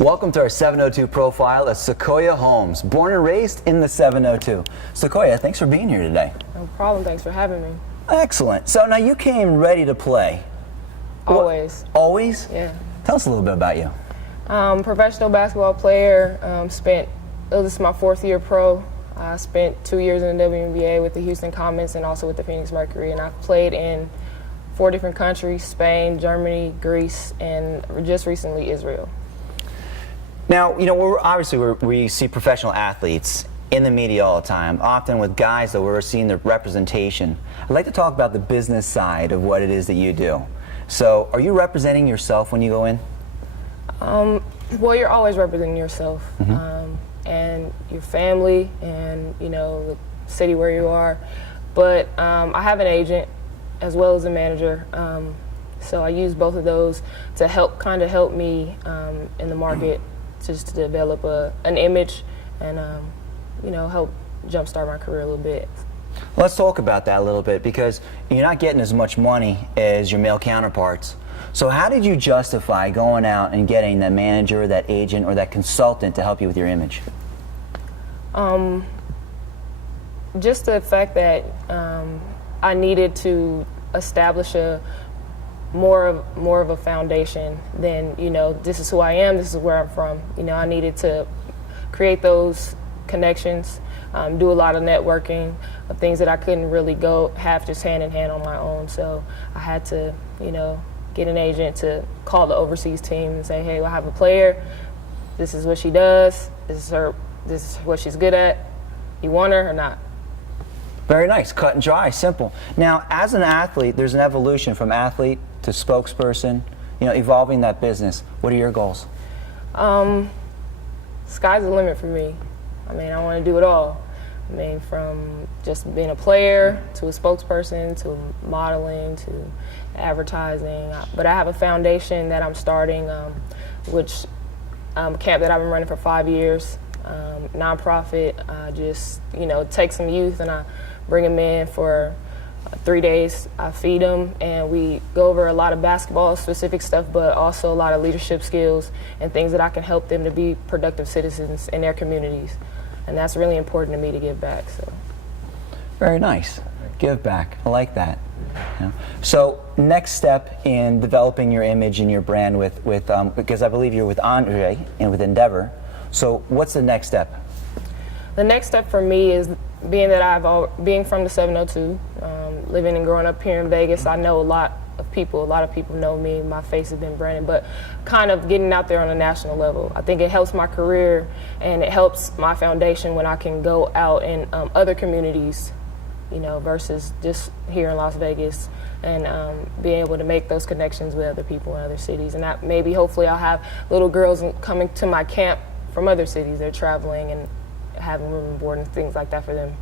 Welcome to our 702 profile of Seqouia Holmes, born and raised in the 702. Seqouia, thanks for being here today. No problem. Thanks for having me. Excellent. So now you came ready to play. Always. Always? Yeah. Tell us a little bit about you. Professional basketball player. This is my 4th year pro. I spent 2 years in the WNBA with the Houston Comets and also with the Phoenix Mercury. And I've played in 4 different countries: Spain, Germany, Greece, and just recently Israel. Now, you know, we see professional athletes in the media all the time, often with guys that we're seeing their representation. I'd like to talk about the business side of what it is that you do. So, are you representing yourself when you go in? Well, you're always representing yourself and your family and, you know, the city where you are. But I have an agent as well as a manager. So I use both of those to help me in the market, just to develop an image and, you know, help jumpstart my career a little bit. Let's talk about that a little bit, because you're not getting as much money as your male counterparts. So how did you justify going out and getting that manager, that agent, or that consultant to help you with your image? Just the fact that I needed to establish more of a foundation than, you know, this is who I am, this is where I'm from. You know, I needed to create those connections, do a lot of networking of things that I couldn't really have just hand in hand on my own. So I had to, you know, get an agent to call the overseas team and say, hey, well, I have a player, this is what she does, this is what she's good at, you want her or not? Very nice, cut and dry, simple. Now, as an athlete, there's an evolution from athlete to spokesperson, you know, evolving that business. What are your goals? Sky's the limit for me. I mean, I want to do it all. I mean, from just being a player to a spokesperson to modeling to advertising. But I have a foundation that I'm starting, which camp that I've been running for 5 years, nonprofit. Just, you know, take some youth and I bring them in for 3 days. I feed them and we go over a lot of basketball specific stuff, but also a lot of leadership skills and things that I can help them to be productive citizens in their communities. And that's really important to me to give back. So. Very nice. Give back. I like that. Yeah. So next step in developing your image and your brand with because I believe you're with Andre and with Endeavor. So what's the next step? The next step for me is being from the 702, living and growing up here in Vegas. I know a lot of people know me, my face has been branded, but kind of getting out there on a national level. I think it helps my career and it helps my foundation when I can go out in other communities, you know, versus just here in Las Vegas, and being able to make those connections with other people in other cities. And that maybe hopefully I'll have little girls coming to my camp from other cities. They're traveling and having room and board and things like that for them.